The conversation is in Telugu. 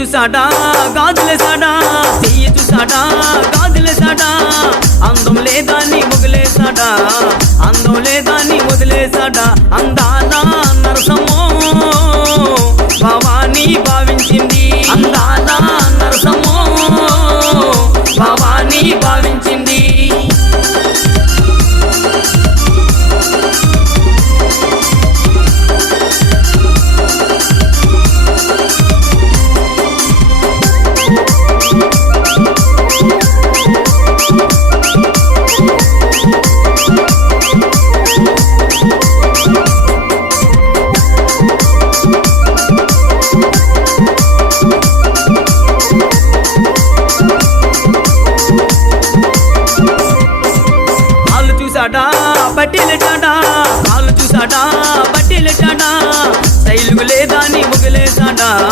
చూసాడా గాజులేసాడా, చెయ్యి చూసాడా గాజులేసాడా, అందం లేదా నీ వదిలేసాడా, అందం లేదా నీ వదిలేసాడా, అందాల నరసమో భవానీ భావించింది